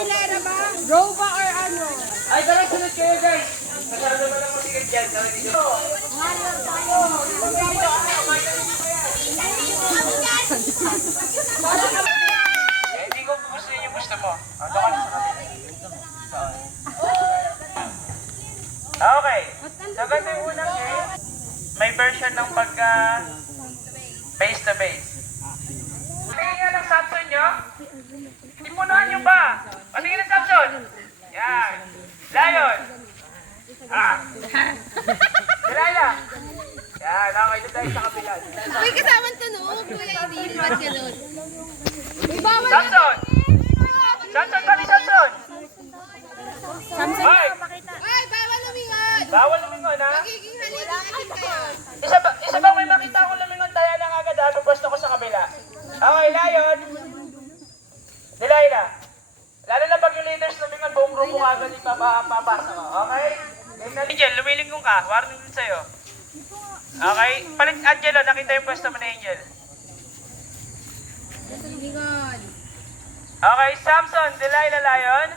Hilera ba? Roba or ano? Ay, tara, sunod kayo guys. Masyado ba lang masigit dyan? Tara dito. Hindi ko gusto yun yung gusto mo. Doon ka na sa kapila. Okay. So, ganito yung unang game. May version ng pagka face to face. Tingin nga ng Samson nyo. Tipunuan nyo ba? Patingin ng Samson. Yan. Lion. Delilah. Yan. Okay, doon tayo sa kabila. May kasamang tunog, Kuya Edil. Ba't ganun? May bawal na. Samson. Samson, pati Samson. Ay, Ay, bawal lumingon. bawal lumingon ha. Magiging halikatin kayo. Isa bang may makita akong lumingon tayo lang agad ha? Pupwesto ko sa kabila. Okay, Lion. Delilah. Lalo na pag yung leaders lumingon, buong grupo ka agad ipapasa ko. Okay? Angel, lumilingon ka. Warning din sa'yo. Okay? Palit, Angelo, nakita yung pwesto mo na Angel. Lumingon. Okay, Samson, Delilah, Lion.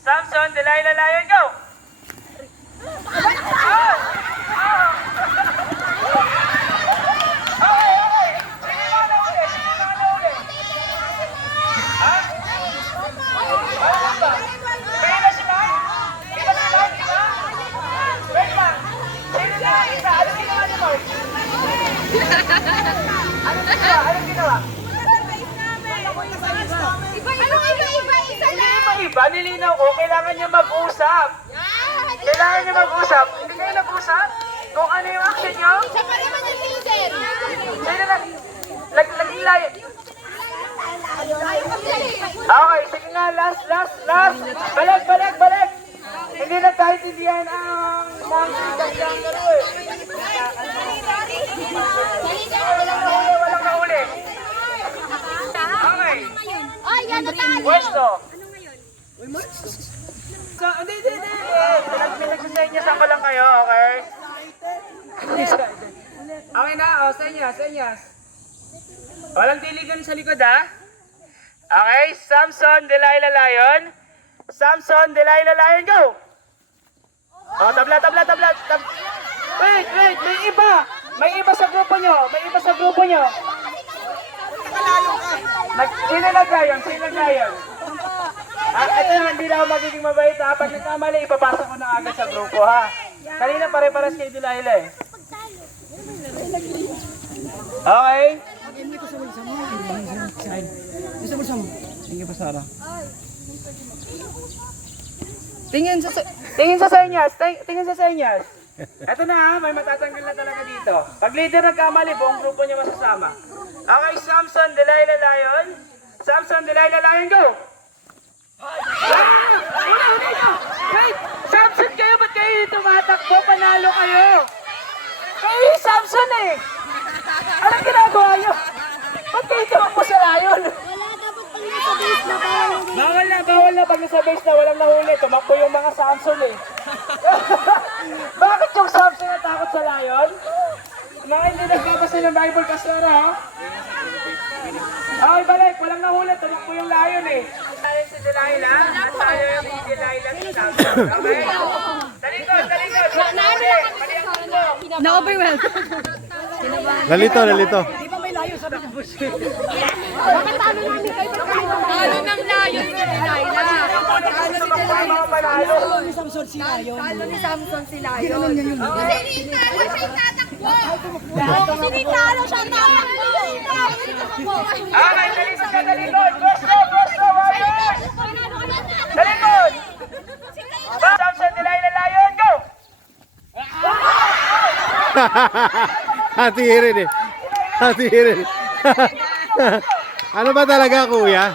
Samson, Delilah, Lion, go! Okay. Sige nga na uli. Ha? Ano ba? Kaya na sila? Kaya na sila? Isa? Wait lang. Sino na ang isa? Ano ginawa ni Mark? Anong ginawa? Anong iba-iba? Isa lang. Iba, nilinaw ko. Kailangan niya mag-usap. Kailangan niya mag-usap. Hindi kayo nag-usap? Kung ano yung action niyo? Siya pa naman yung leader. Sino na? Laging layo. Okay, sige nga. Last. Balik. Hindi na tayo tindihan ang mga laro eh. Walang kahuli. Okay. Ay, yan na tayo. Pwesto. So, hindi. Pinagsisenyas ako lang kayo, okay? Okay na, senyas. Walang diligan sa likod, ha? Okay, Samson, Delilah, Lion. Samson, Delilah, Lion, go! Oh, tabla. Wait, may iba sa grupo nyo. Sino naglayon? Ito hindi na ako magiging mabait ha. Pag nagkamali, ipapasok ko na agad sa grupo ha. Kanina pare-paras kayo Delilah eh. Okay? Tingin sa senyas. Ito na ha, may matatanggal na talaga dito. Pag leader nagkamali, buong grupo niya masasama. Okay, Samson, Delilah, Lion. Samson, Delilah, Lion, go! Wait! Samson kayo, ba't kayo tumatakbo? Panalo kayo! Kayo Samson eh! Anong ginagawa nyo? Ba't kayo tumakbo sa Lion? Bawal na pag nasa base na walang nahuli. Tumakbo yung mga Samson eh. Bakit yung Samson natakot sa Lion? Mga hindi nagbabasa ng Bible Pastor ha? Okay, balik. Walang nahuli. Tumakbo yung Lion eh. Tayo si Delilah at tayo yung Delilah si Samson. Okay? Talikod. Na-overwhelmed. Lalito. Talo ng layon si Delilah. Talo ni Samson si Layon. Kasi nitalo siya tatakbo. Siya tatakbo. Okay, talikod. Gusto. Talikod. Samson, Delilah, Lion, go! Hatirin eh. Ano ba talaga kuya?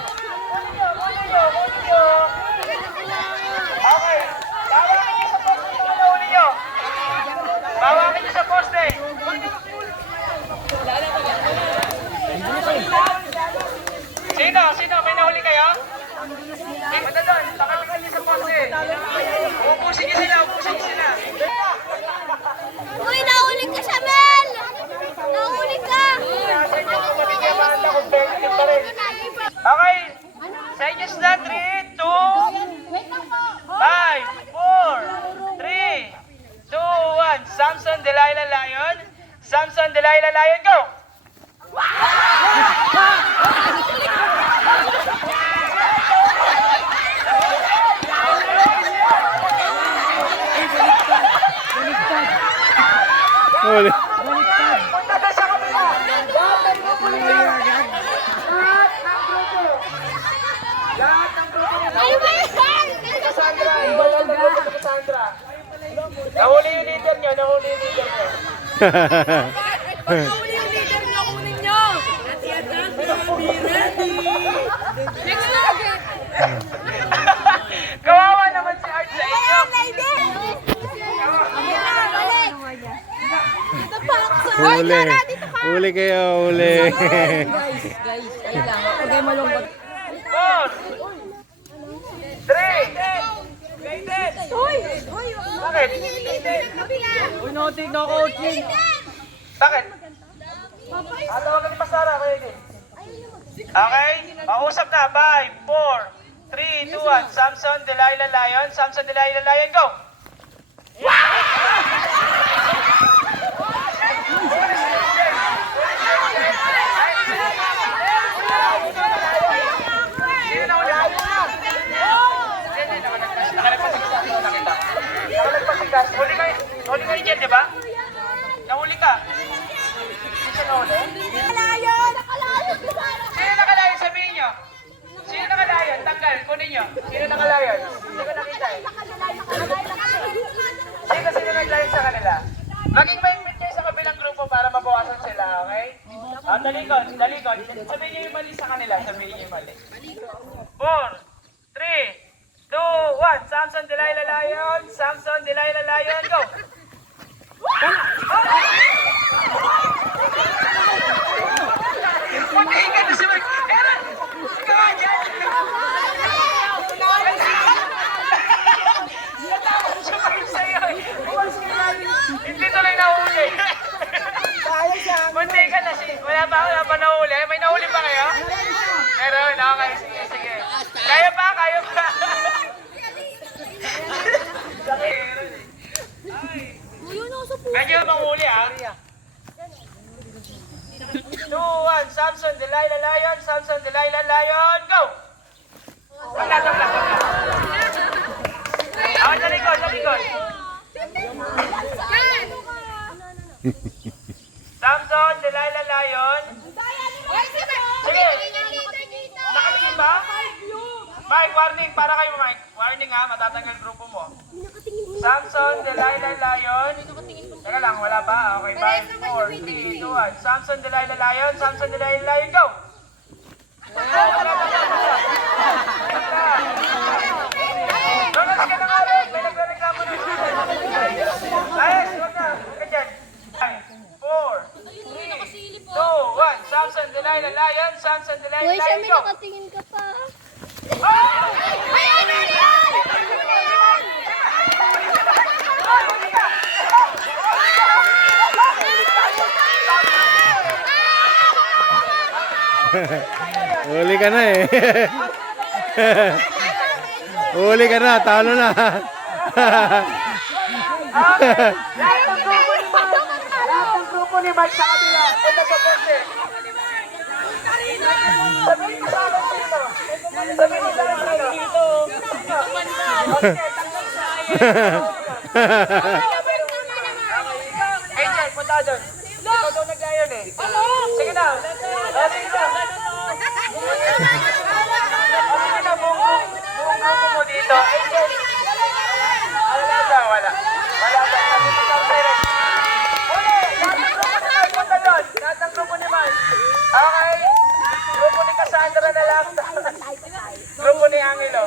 Okay, bawakin niyo sa poste. Sino? May nahuli kayo? Basta doon, takalakal niyo sa poste. Upusin niyo sila. Delilah, Lion, go! Huli. Punta doon sa kabila. Lahat ng grupo ni Jack. Lahat ng grupo ni Cassandra. Iwala na grupo ni Cassandra. Nahuli yung leader niyo. Nahuli yung leader niyo. Pagkahuli yung leader niyo, kunin niyo. Next target. Kawawa naman si Art sa inyo. Huli. Huli kayo, huli. 4, 3. Bakit? Bakit? Tawagan ni Pasara kayo din. Okay? Pausap na. 5, 4, 3, 2, 1. Samson, Delilah, Lion. Samson, Delilah, Lion, go! Sino na ulit? Nakalagpasigas. Huli kayo dyan, di ba? Nahuli ka. Sino nahuli? Sino nakalayon? Sabihin nyo. Sino nakalayon? Tanggal. Kunin nyo. Sino nakalayon? Hindi ko nakita eh. Sino naglayon sa kanila? Maging may kayo sa kabilang grupo para mabawasan sila, okay? Talikod. Sabihin nyo yung mali sa kanila. Sabihin nyo yung mali. 4, 3, 2, 1. Samson, Delilah, Lion. Samson, Delilah, Lion. Go! Patayin na si Mark. Aaron! Ikaw nga dyan! Natawag si Mark sa'yo eh. Umalis ka na. Hindi tuloy nahuli. Munti ka na wala pa nahuli. May nahuli pa kayo? Meron, okay. Sige. Kaya pa. Medyo manghuli ah. 2, 1. Samson, Delilah, Lion. Samson, Delilah, Lion. Go! Wala. Ako sa likod. Samson, Delilah, Lion. Sige. Nakatingin ba? Mike, warning. Para kayo, Mike. Warning ha, matatanggal grupo mo. Samson, Delilah, Lion. Teka lang, wala pa. Okay, 5, 4, 3, 2, 1. Samson, Delilah, Lion. Samson, Delilah, Lion. Go! Donas ka na nga rin. May nagre-reklamo na. Ayos, huwag na. Huwag ka dyan. 5, 4, 3, 2, 1. Samson, Delilah, Lion. Samson, Delilah, Uy, siya Lion. may Go! nakatingin ka pa. Huli ka na eh. Huli ka na, talo na. Lahat ng grupo ni Mark sa kabila. Punta sa pwede. Sabihin mo sa akin sino. Sabihin mo sa akin sino. Angel, punta doon. Ikaw doon naglayon eh. Sige na. Sige na. Sige na, buong grupo mo dito. Angel. Wala daw, wala. Wala daw. Punta doon. Lahat ng grupo ni Mark. Okay. Grupo ni Cassandra na lang. Grupo ni Angelo.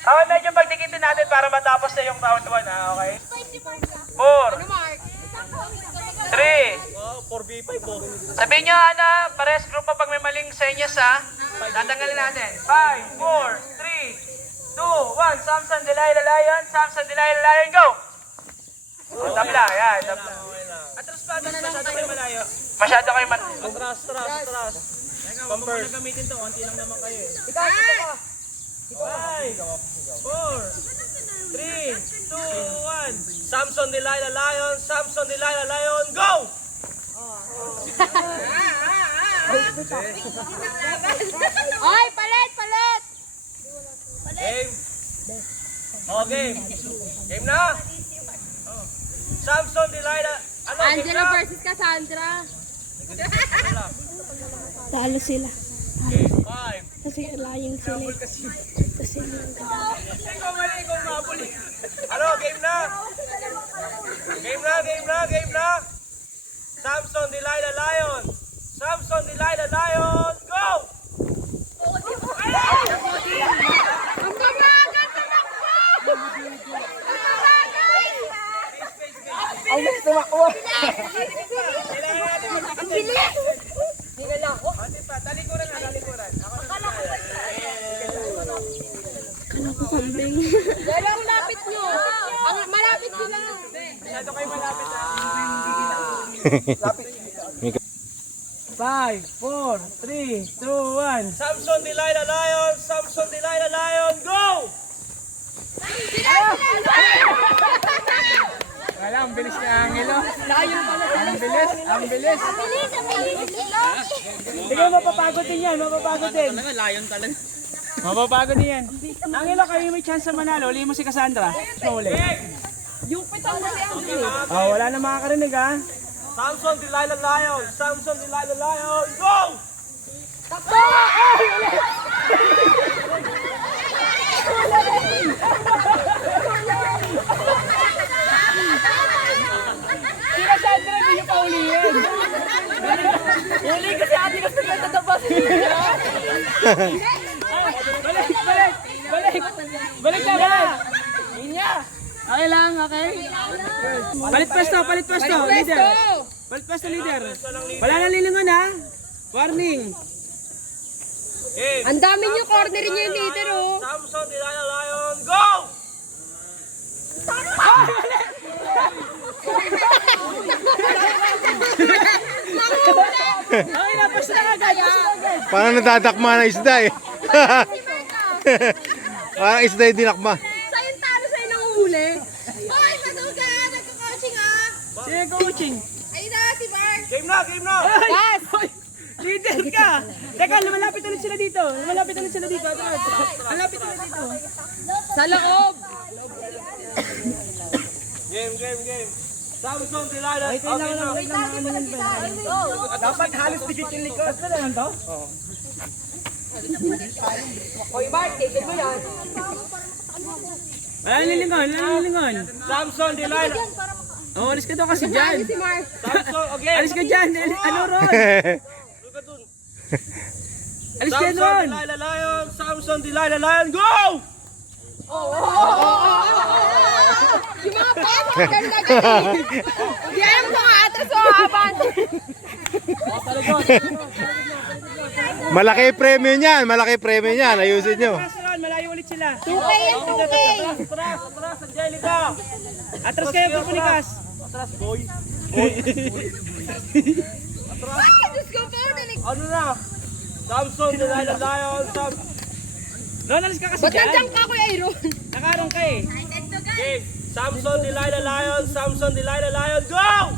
Okay, medyo pagdikitin natin para matapos na yung round 1 ha, okay? 4, 3, 4v5 po. Sabihin nyo, pares grupo pag may maling senyas ha. Tatanggalin natin. 5, 4, 3, 2, 1. Samson, Delilah, Lion. Samson, Delilah, Lion, go! Tabla, yan. Tabla. Atras pa, masyado kayo malayo. Masyado kayo malayo. Atras. Teka, huwag mo na gamitin to. Unti lang naman kayo eh. 5, 4, 3, 2, 1. Samson, Delilah, Lion. Samson, Delilah, Lion, go! Oy, palit, palit! Game. Oh, game. Game na. Oh. Samson, Delilah. Ano, game Angela na? versus Cassandra. Talo sila. Okay, 5. Kasi layong sila. Kasi Ikaw mali, ikaw mabuli. Ano, game na? Game na, game na, game na. Samson, Delilah, Lion. Samson, Delilah, Lion. Go! Ang babagal tumakbo! Ang bilis tumakbo! Ang bilis! Ate pa, talikuran na, talikuran. Ako na. kambing. Ang lapit nyo! Ang malapit sila! Masyado kayo malapit ha. 5, 4, 3, 2, 1. Samson, Delilah, Lion. Samson, Delilah, Lion. Go! Wala, ang bilis ni Angelo. Ang bilis, ang bilis. Ikaw mapapagod din yan, mapapagod din. Lion talaga. Mapapagod din yan. Angelo, kayo may chance sa manalo. Uli mo si Cassandra. Uli. Yung pitong na si Angelo. Oh, wala na makakarinig ha. Samson, Delilah, Lion. Samson, Delilah, Lion. Go! Si Cassandra, hindi nyo paulihin. Uli kasi ate kasi nagtatapos. Balik, balik, balik. Balik ka, balik. Inya. Okay lang, okay. Palit pwesto, leader. Palit pwesto, leader. Wala na lilingon ha. Warning. Game. Ang dami nyo, cornerin nyo yung leader, oh. Samson, Delilah, Lion. Go! Okay na, pwesto na agad. Parang nadadakma na isda eh. Parang isda yung dinakma. Sa'yo talo sa'yo nang huli. Hoy, matuga! Nagka-coaching, ah! Sige, coaching. Ayun na, si Mark. Game na, game na. Yes! Leader ka! Teka, lumalapit ulit sila dito. Lumalapit ulit sila dito. Lumalapit ulit dito. Sa loob. Game, game, game. Samson, Delilah. Wait lang, wait lang. Ano yan ba? Dapat halos dikit yung likod. Ba't pala lang to? Oo. Hoy, Mark, tigil mo yan. Wala lilingon, wala lilingon. Samson, Delilah. Oh, alis ka daw kasi dyan. Si Mark. Samson, okay. Alis ka dyan. Ano ron? Luka dun. Alis ka Samson, ron. Delilah, Lion. Samson, Delilah, Lion. Go! Yung mga pamo, ganda ganyan. Hindi alam ko nga, atras o haban. Malaki premyo niyan, malaki premyo niyan. Ayusin nyo. Atras ron, malayo ulit sila. 2K yan, 2K. Atras, atras, Angelica. Atras kayo, Pupunikas. Atras, boy. Ay, Diyos ko po, Ano na? Samson, Delilah, Lion. Ron, alis ka kasi ba't dyan. nandiyan ka, Kuya Aaron? Nakarong ka eh. Game. Samson, Delilah, Lion. Samson, Delilah, Lion. Go!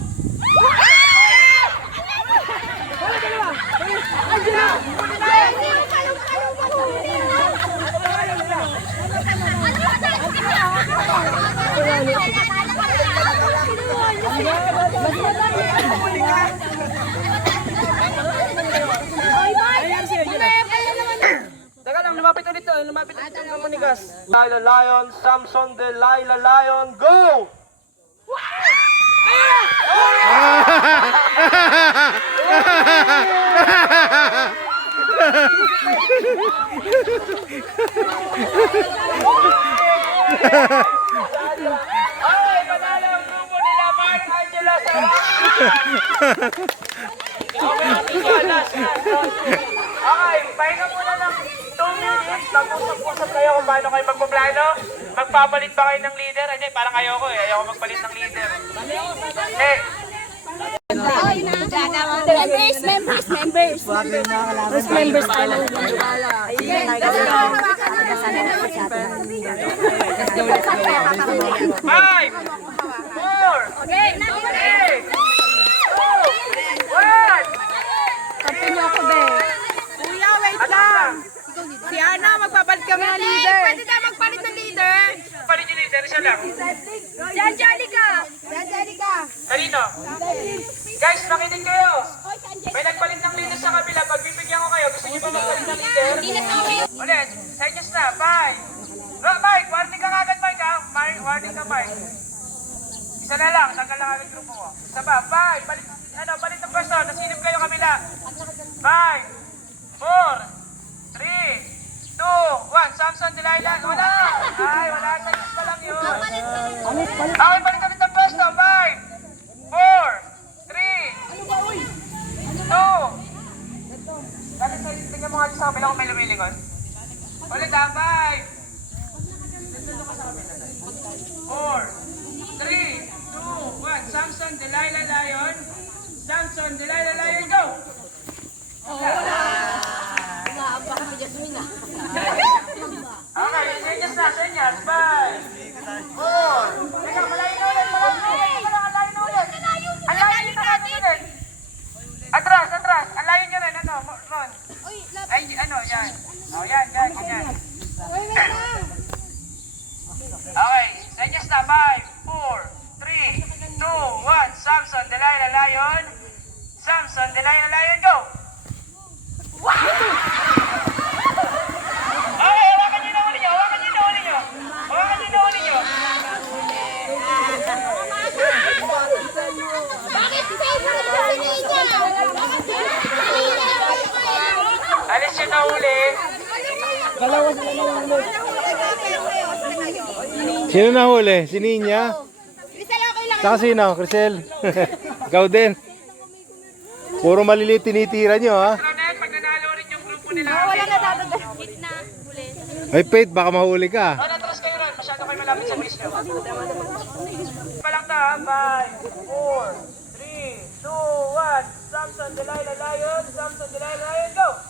Ayan siya, yun na. Teka lang, lumapit ulit to. Lumapit ulit to. Pupunikas. Delilah, Lion. Samson, Delilah, Lion. Go! Ay, panalo ang grupo nila, Mark, Angela, Sarah. Okay, pahinga muna ng 2 minutes. Mag-usap-usap kayo kung paano kayo magpaplano. Magpapalit ba kayo ng leader? Hindi, parang ayoko eh. Ayoko magpalit ng leader. Eh, Members tayo. 5, 4, 3, 2, 1. ka mga leader. Pwede tayo magpalit ng leader. Palit yung leader, isa lang. Si Angelica. Si Angelica. Kanino? Guys, makinig kayo. May nagpalit ng leader sa kabila. Pagbibigyan ko kayo, gusto niyo ba magpalit ng leader? Ulit, sa inyo na. Bye. Mike, warning ka agad, Mike, ha? Warning ka, Mike. Isa na lang, tanggal lang agad grupo mo. Isa ba? Bye. Palit ng pwesto. Nasilip kayo kabila. 5, 4, 3, 2, 1. Samson, Delilah. Wala. Ay, wala. Sa inyo pa lang yun. Okay, balik kami ng pwesto. 5, 4, 3, 2. Dali sa inyo, tingnan mo nga sa kabila kung may lumilingon. Ulit ha, 5, 4, 3, 2, 1. Samson, Delilah, Lion. Samson, Delilah, Lion, go! Okay, senyas na, senyas. 5, 4. Teka, malayo na ulit, malayo na ulit. Ang layo nyo natin. Atras. Ang layo nyo rin, ano, Ron. Ay, ano, yan. O, yan. Okay, senyas na. 5, 4, 3, 2, 1. Samson, Delilah, Lion. Samson, Delilah, Lion, go! Okay, hawakan nyo na uli nyo. Bakit favorite mo si Nina? Alis yun na uli. Sino nahuli? Si Ninya? Rizal, okay lang. Saka sino? Crisel? Ikaw din. Puro maliliit tinitira nyo, ha? Ronel, pag nanalo rin yung grupo nila. Wala na dapat. Ay, Faith, baka mahuli ka. Natras kayo ron. Masyado kayo malapit sa base nyo. Palang ta, 5, 4, 3, 2, 1. Samson, Delilah, Lion. Samson, Delilah, Lion, go!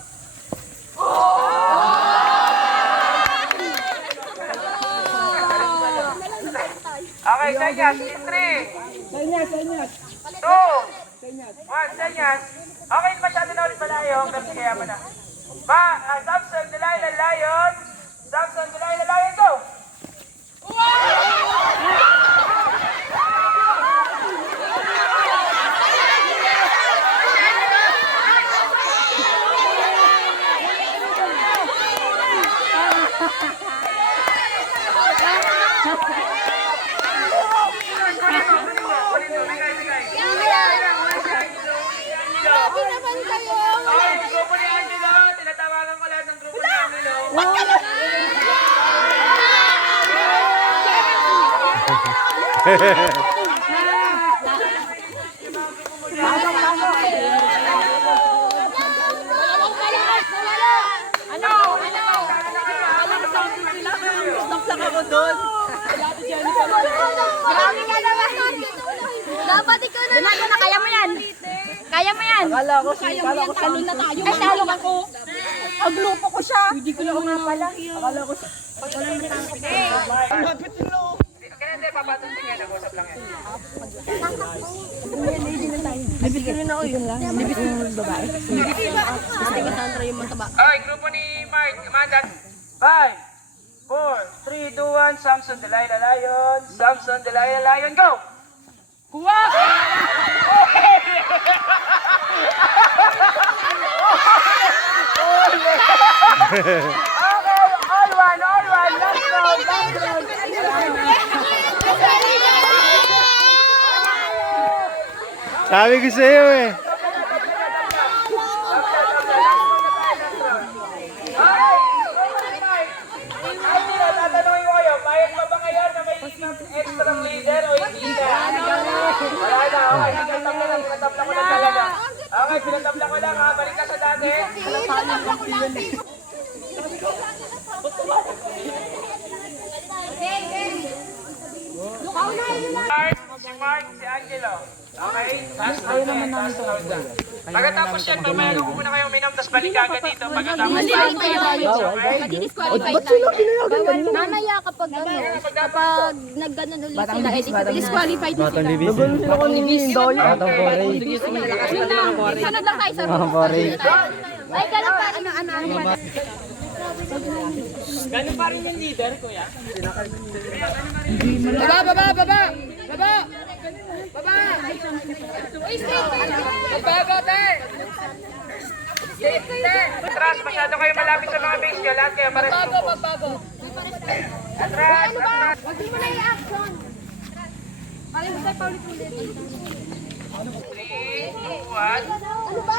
Okay, senyas. In 3, 2, 1, senyas. Okay, masyado na ulit malayo. Pero kaya mo na. Samson, Delilah, Lion. Samson, Delilah, Lion, go! Grabe naman kayo. Okay, grupo ni Angelo. Tinatawagan ko lahat ng grupo ni Angelo. Grabe ka naman. Dapat ikaw na lang. Kaya mo yan. Kaya mo yan. Akala ko talo na tayo. Ay, talo ako. Paglupo ko siya. Hindi ko lang nga pala. Akala ko siya. Kaya hindi, papatuntin yan. Nag-usap lang yan. Okay, grupo ni Mark. Magat. 5, 4, 3, 2, 1. Samson, Delilah, Lion. Samson, Delilah, Lion, go! Okay, all one. Last round. Sabi ko sa'yo, eh. Tatanungin ko kayo, bayad pa ba kayo na may extra leader o hindi na? Wala na, okay. Pinatabla ko lang talaga. Okay, pinatabla ko lang ha. Balik ka sa dati. Si Mark, si Angelo. Okay? Last round na. Pagkatapos yan, mamaya ko muna kayo uminom, tapos balik agad dito. Pagkatapos Mamaya kapag nagganon ulit sila, disqualified na sila. Sunod lang tayo sa room. Ay, ganun pa. Ano. Ganun pa rin yung leader, kuya. Atras, masyado kayo malapit sa mga base nyo. Lahat kayo pares grupo. Atras, atras. Huwag mo na i-action. Mali mo tayo paulit-ulit. 3, 2, 1.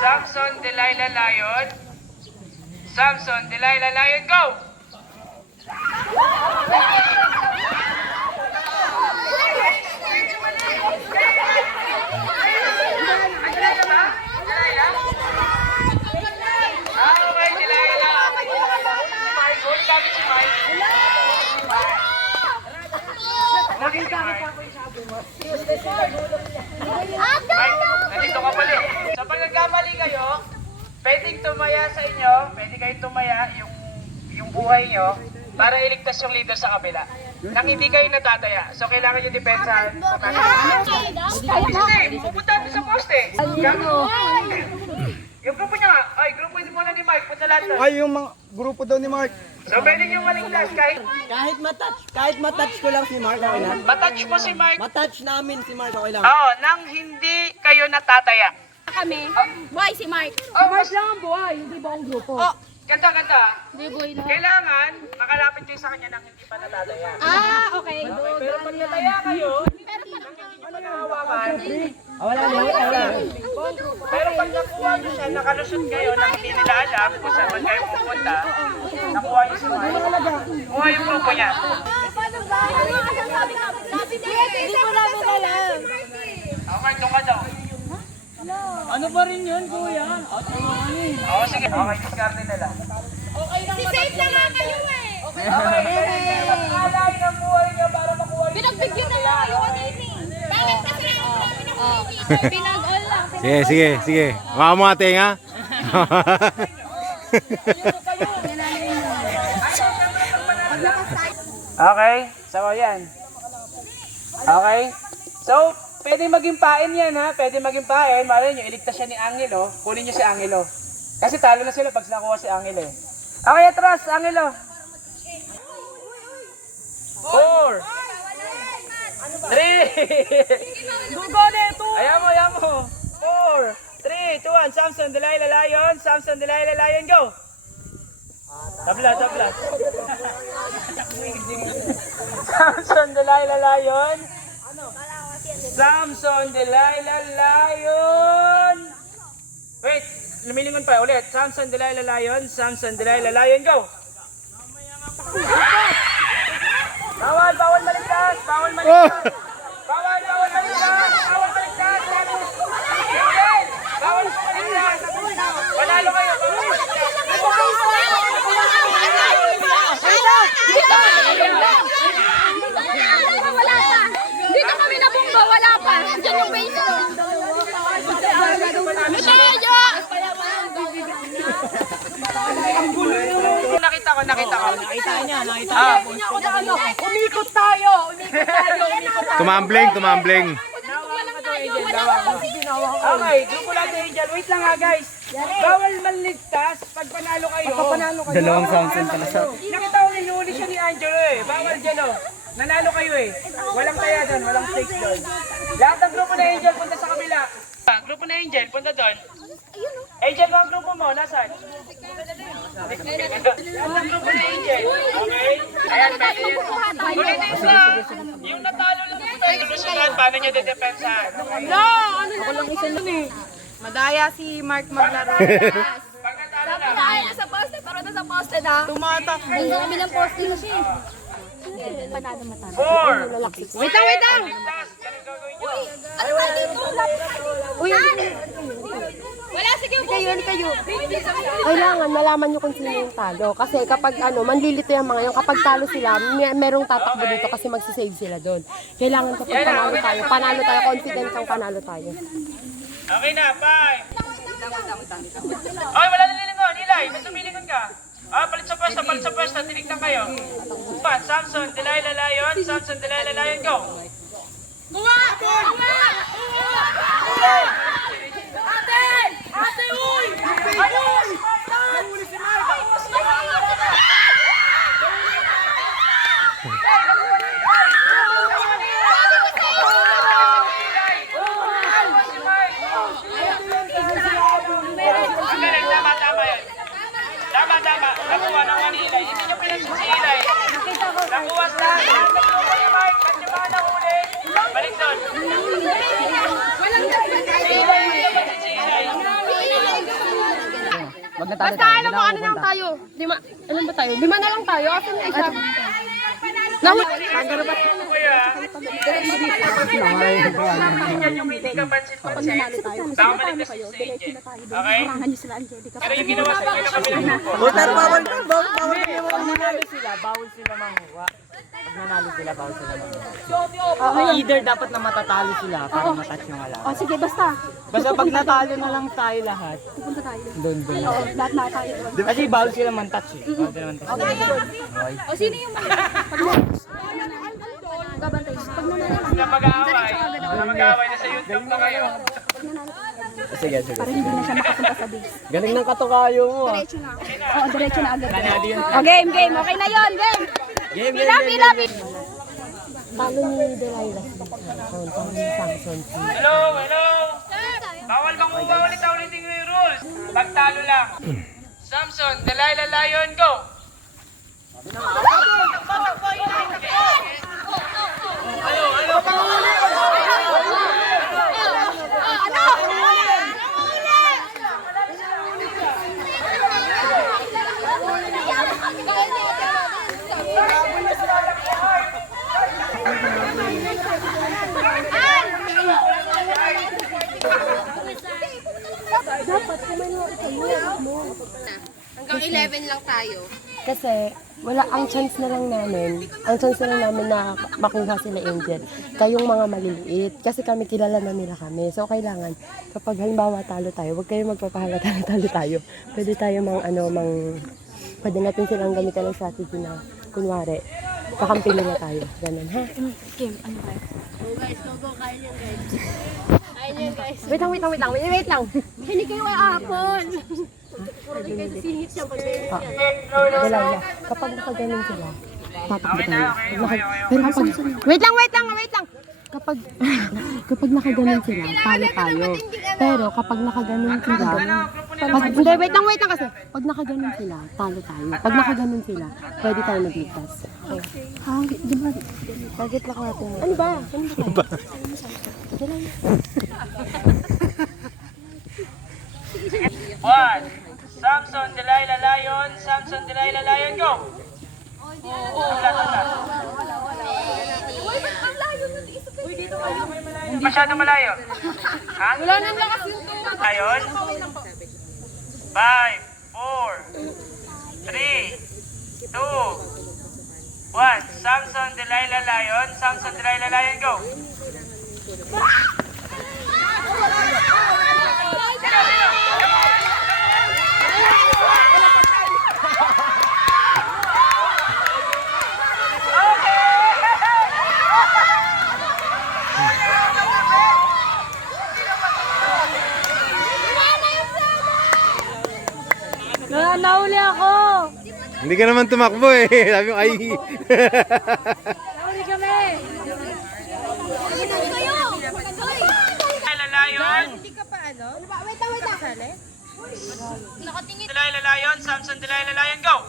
Samson, Delilah, Lion. Samson, Delilah, Lion, go! Okay, Delilah. Si Mike, hold kami si Mike. Nakita kita ko yung sabi mo. Mike, nandito ka pala. Sa pagkakamali kayo, pwedeng tumaya sa inyo, pwede kayong tumaya yung buhay nyo para iligtas yung leader sa kabila. Nang hindi kayo natataya. So, kailangan yung depensahan sa Hindi, pupunta natin sa poste. Yung grupo niya nga, ay, grupo muna ni Mike, punta lahat doon. Ay, yung mga grupo daw ni Mark. So, pwede nyo maligtas Kahit matouch ko lang si Mark, okay lang. matouch mo si Mike. Matouch namin si Mark, okay lang. Oo, nang hindi kayo natataya. Kami. Buhay si Mark. Oh, Mars lang ang buhay, hindi buong grupo. Oh, kanta. Hindi buhay na. Kailangan makalapit kayo sa kanya nang hindi pa natataya. Okay. Pero pag nataya kayo, nang hindi nyo nakahawakan, pero pag nakuha nyo siya, nakalusot kayo nang hindi nila alam kung saan man kayo pupunta, nakuha nyo si Mike. Kuha yung grupo niya. Hindi ko namin alam. Okay, doon ka daw. Ano ba rin yun, kuya? Oo, sige. Okay, discard nila. Si Safe na nga kayo eh. Alay ng buhay niya para makuha yung Pinagbigyan na nga kayo kanini. Bakit kasi pinag-all lang. Sige. Mga mga tenga. Okay, so yan. Okay? So, pwede maging pain yan ha, pwede maging pain. Malay nyo, iligtas siya ni Angelo, kunin nyo si Angelo. Kasi talo na sila pag nakuha si Angelo. Okay, atras, Angelo. 4 3 Ayaw mo. 4 3, 2, 1, Samson, Delilah, Lion. Samson, Delilah, Lion, go! Tabla. Samson, Delilah, Lion. Samson, Delilah, Lion. Wait, lumilingon pa ulit. Samson, Delilah, Lion. Samson, Delilah, Lion, go! Bawal maligtas. Bawal maligtas. Panalo kayo. Wala pa. Dito kami nabunggo, wala pa. Diyan yung base ko. Nakita ko. Umikot tayo. Tumambling. Okay, grupo natin Angel. Wait lang ha guys. Bawal maligtas pag panalo kayo. Dalawang Samson pala sa... Nakita ko hinuhuli siya ni Angelo eh. Bawal dyan oh. Nanalo kayo eh. Walang taya doon, walang stakes doon. Lahat ng grupo na Angel punta sa kabila. Grupo na Angel, punta doon. Angel, mga grupo mo, nasaan? Lahat ng grupo na Angel. Okay? Ayan, pwede yun. Ulitin lang. Yung natalo lang yung pwede lusunod, paano nyo dedepensahan? Madaya si Mark maglaro. Pag natalo lang. Nasa poste, pero nasa poste na. Tumatak. Hindi kami ng poste na siya. Panalo matalo. 4. Wait lang. Ligtas, ganun gagawin nyo. Ano ba dito? Uy, Wala, sige. kayo. Kailangan malaman nyo kung sino yung talo. Kasi kapag manlilito yung mga yun, kapag talo sila, merong tatakbo dito kasi magsisave sila doon. Kailangan kapag panalo tayo, confidence ang panalo tayo. Okay na, 5. Ay, wala na lilingon. Eli, ba't sumilingon ka? Palit sa pwesto, tinignan kayo. Samson, Delilah, Lion. Samson, Delilah, Lion, go! Ate, uy! Ayun! Basta alam mo, ano lang tayo? Ano ba tayo? 5 na lang tayo. Asan yung isa? Yan yung hindi ka pansin-pansin. Baka maligtas si Angel. Okay? Pero yung ginawa sa inyo na kami ng grupo. Butar, bawal ka, bawal ka. Bawal sila manguha. Pag nanalo sila, bawal sila manguha. Either dapat na matatalo sila para matouch yung alam. O sige, basta. Basta pag natalo na lang tayo lahat, Pupunta tayo. doon. Oo, lahat na tayo doon. Kasi bawal sila man-touch eh. Bawal sila man-touch. O sino yung gabantay? Pag nanalo, Na mag-aaway. Na mag-aaway na sa YouTube na kayo. Sige, sige. para hindi na siya makapunta sa base. Galing ng katukayo mo. Diretso na. Oo, diretso na agad. Nanalo yun. O, game. Okay na yun, game. Game, Pila. Hello. Bawal bang ulit-ulitin yung rules? Pagtalo lang. Samson, Delilah, Lion, go! Hanggang 11 lang tayo. Kasi wala ang chance na lang namin na makuha sila Angel. Kayong mga maliliit. Kasi kami kilala na nila kami. So kailangan kapag halimbawa talo tayo, huwag kayong magpapahalata na talo tayo. Pwede tayo pwede natin silang gamitan ng strategy na kunwari, kakampi nila tayo. Ganun, ha? Game, ano kayo? Wait lang. Hindi kayo ahapon. Dalawa. Kapag nakaganon sila, tatakbo tayo. Pero wait lang. Kapag nakaganon sila, talo tayo. Pero kapag nakaganon sila, wait lang kasi. Pag nakaganon sila, talo tayo. Pag nakaganon sila, pwede tayo magligtas. Ha? Di ba? Target lang natin. Ano ba? One. Samson, Delilah, Lion. Samson, Delilah, Lion, go! Tabla. Masyado malayo. Ha? Wala nang lakas yung tuwa. Lion. 5, 4, 3, 2, 1. Samson, Delilah, Lion. Samson, Delilah, Lion, go! Nahuli ako. Hindi ka naman tumakbo eh. Sabi mo, ay. Nahuli kami. Delilah, Lion. Delilah, Lion. Samson, Delilah, Lion, go!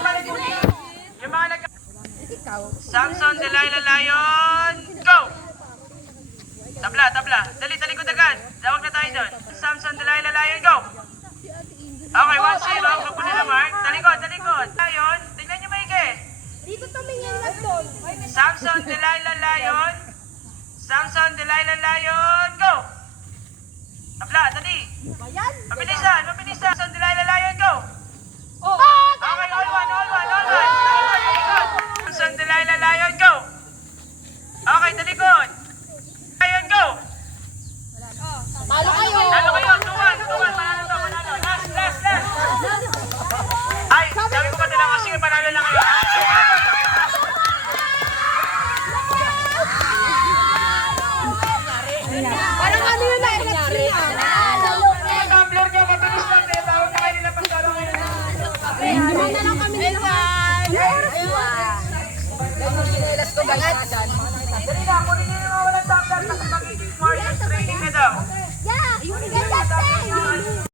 Mali. Yung mga Samson, Delilah, Lion, go! Tabla. Dali, talikod agad. Dawag na tayo doon. Samson, Delilah, Lion, go! Okay, 1-0. Grupo nila, Mark. Talikod. Lion, tignan nyo maigi. Dito tumingin lang doon. Samson, Delilah, Lion. Samson, Delilah, Lion, go! Tabla, dali. Mabilisan. Samson, Delilah, Lion, go! Okay, all one. Samson, Delilah, Lion, go! Okay, talikod. Lion, go! Talo kayo. 2-1. Manalo. Last. Ay, sabi ko ba nila kasi panalo na kayo. Parang ano yun na election na. Tumbler ka, mabilis lang. Tawag na kayo nila pagkalo kayo. Hindi mo na lang kami nila. Ano oras mo? Dali na, kunin nyo yung mga walang tumbler. Magiging smart training na daw. Yeah, you get that thing.